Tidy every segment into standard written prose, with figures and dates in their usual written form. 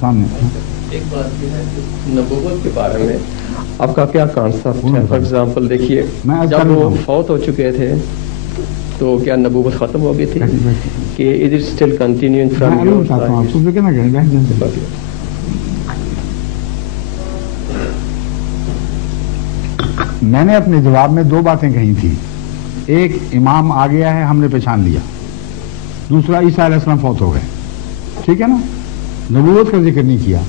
سامنے ایک بات یہ ہے کہ نبوت کے بارے میں آپ کا کیا کانسیپٹ ہے؟ فار ایگزامپل دیکھیے، جب وہ فوت ہو چکے تھے تو کیا نبوت ختم ہو گئی تھی کہ is it still continuing from your side? میں نے اپنے جواب میں دو باتیں کہی تھی. ایک، امام آ گیا ہے، ہم نے پہچان لیا. دوسرا، عیسیٰ علیہ السلام فوت ہو گئے. ٹھیک ہے نا؟ نبوت کا ذکر نہیں کیا.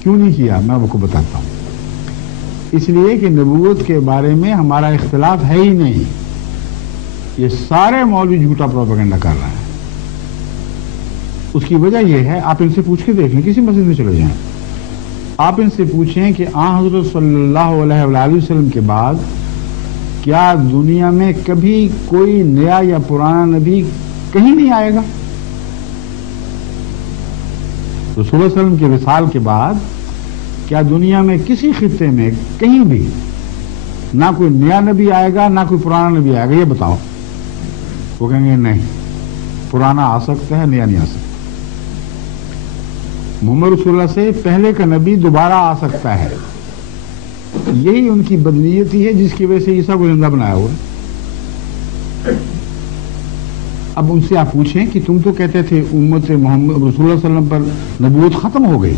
کیوں نہیں کیا؟ میں آپ کو بتاتا ہوں. اس لیے کہ نبوت کے بارے میں ہمارا اختلاف ہے ہی نہیں. یہ سارے مولوی جھوٹا پروپیگنڈا کر رہے ہیں. اس کی وجہ یہ ہے، آپ ان سے پوچھ کے دیکھ لیں، کسی مسجد میں چلے جائیں، آپ ان سے پوچھیں کہ حضرت صلی اللہ علیہ وآلہ وسلم کے بعد کیا دنیا میں کبھی کوئی نیا یا پرانا نبی کہیں نہیں آئے گا؟ رسول اللہ صلی اللہ علیہ وسلم کے وصال کے بعد کیا دنیا میں کسی خطے میں کہیں بھی نہ کوئی نیا نبی آئے گا نہ کوئی پرانا نبی آئے گا؟ یہ بتاؤ. وہ کہیں گے نہیں، پرانا آ سکتا ہے، نیا نہیں آ سکتا. محمد رسول اللہ سے پہلے کا نبی دوبارہ آ سکتا ہے. یہی ان کی بدنیتی ہے جس کی وجہ سے عیسیٰ کو زندہ بنایا ہوا ہے. اب ان سے آپ پوچھیں کہ تم تو کہتے تھے امت محمد رسول اللہ صلی اللہ علیہ وسلم پر نبوت ختم ہو گئی،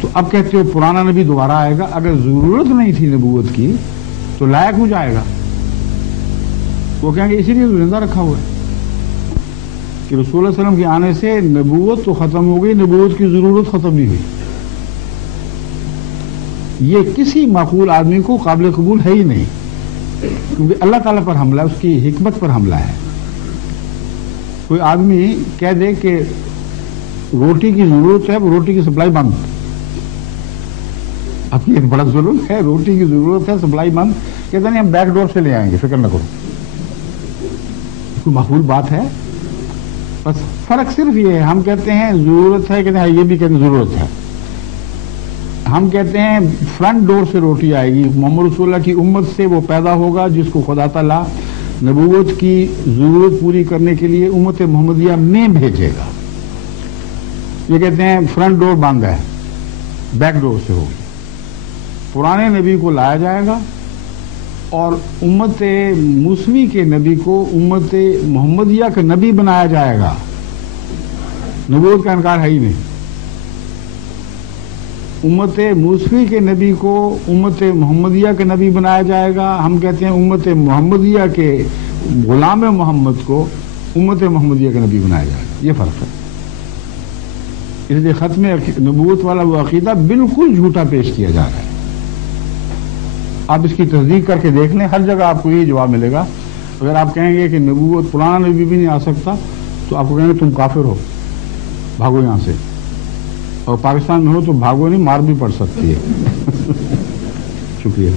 تو اب کہتے ہو پرانا نبی دوبارہ آئے گا. اگر ضرورت نہیں تھی نبوت کی تو لائق ہو جائے گا. وہ کہیں گے اسی لیے تو زندہ رکھا ہوا ہے کہ رسول اللہ علیہ وسلم کے آنے سے نبوت تو ختم ہو گئی، نبوت کی ضرورت ختم نہیں ہوئی. یہ کسی معقول آدمی کو قابل قبول ہے ہی نہیں، کیونکہ اللہ تعالیٰ پر حملہ ہے، اس کی حکمت پر حملہ ہے. کوئی آدمی کہہ دے کہ روٹی کی ضرورت ہے، وہ روٹی کی سپلائی بند. اب یہ بڑا ظلم ہے. روٹی کی ضرورت ہے، سپلائی بند. کہتے نہیں ہم بیک ڈور سے لے آئیں گے، فکر نہ کرو. کوئی معقول بات ہے؟ بس فرق صرف یہ ہے، ہم کہتے ہیں ضرورت ہے، کہتے ہیں یہ بھی کہتے ہیں ضرورت ہے. ہم کہتے ہیں فرنٹ ڈور سے روٹی آئے گی، محمد رسول اللہ کی امت سے وہ پیدا ہوگا جس کو خدا تعالیٰ نبوت کی ضرورت پوری کرنے کے لیے امت محمدیہ میں بھیجے گا. یہ کہتے ہیں فرنٹ ڈور بند ہے، بیک ڈور سے ہوگی. پرانے نبی کو لایا جائے گا اور امت موسوی کے نبی کو امت محمدیہ کا نبی بنایا جائے گا. نبوت کا انکار ہے ہی نہیں. امت موسوی کے نبی کو امت محمدیہ کا نبی بنایا جائے گا. ہم کہتے ہیں امت محمدیہ کے غلام محمد کو امت محمدیہ کا نبی بنایا جائے گا. یہ فرق ہے. اس لیے ختم نبوت والا وہ عقیدہ بالکل جھوٹا پیش کیا جا رہا ہے. آپ اس کی تصدیق کر کے دیکھ لیں، ہر جگہ آپ کو یہ جواب ملے گا. اگر آپ کہیں گے کہ نبوت پرانا نبی بھی نہیں آ سکتا تو آپ کو کہیں گے تم کافر ہو، بھاگو یہاں سے. اور پاکستان میں ہو تو بھاگو نہیں، مار بھی پڑ سکتی ہے. شکریہ.